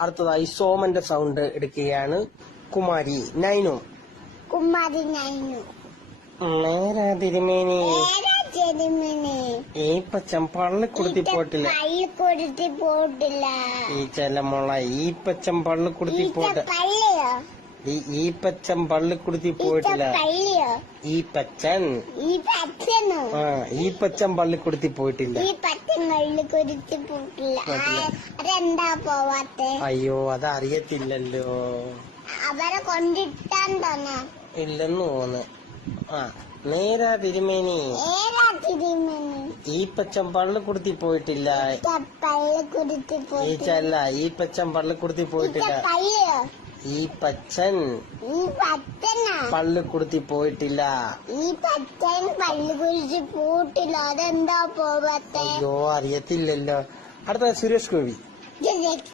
അടുത്തതായി സോമന്റെ സൗണ്ട് എടുക്കുകയാണ്. കുമാരി നൈനു. കുമാരി നൈനു. നേരാ തിരുമേനി. ചെരുമിനി. ഈ പച്ചൻ പള്ളിക്കുടുത്തി പോയിട്ടില്ല. പള്ളിക്കുടുത്തി പോയിട്ടില്ല. ഈ ചെല്ലമുള്ള ഈ പച്ചൻ പള്ളിക്കുടുത്തി പോയിട്ട്. ഈ പച്ചൻ പള്ളിക്കുടുത്തി പോയിട്ടില്ല. ഈ പച്ചൻ. ഈ പച്ചൻ പള്ളിക്കുടുത്തി പോയിട്ടില്ല. ഈ പച്ചൻ പള്ളിക്കുടുത്തി പോയിട്ടില്ല. അതെന്താ പോവാത്തെ? അയ്യോ അതറിയത്തില്ലല്ലോ. അവരെ കൊണ്ടിട്ടാൻ തന്നെ ഇല്ലെന്ന് തോന്നുന്നു. നേരാ തിരുമേനി. ഈ പച്ചൻ പള്ളിക്കുടുത്തി പോയിട്ടില്ല. പള്ളിക്കുടുത്തി ഈ ചെല്ല ഈ പച്ചൻ പള്ളിക്കുടുത്തി പോയിട്ടില്ല. ഈ പച്ചൻ പള്ളിക്കുടുത്തി പോയിട്ടില്ല. ഈ പച്ചൻ പള്ളിക്കുടുത്തി പോയിട്ടില്ല. അതെന്താ പോവാത്തെ? അയ്യോ അറിയത്തില്ലല്ലോ. അടുത്ത സുരേഷ് ഗോപി.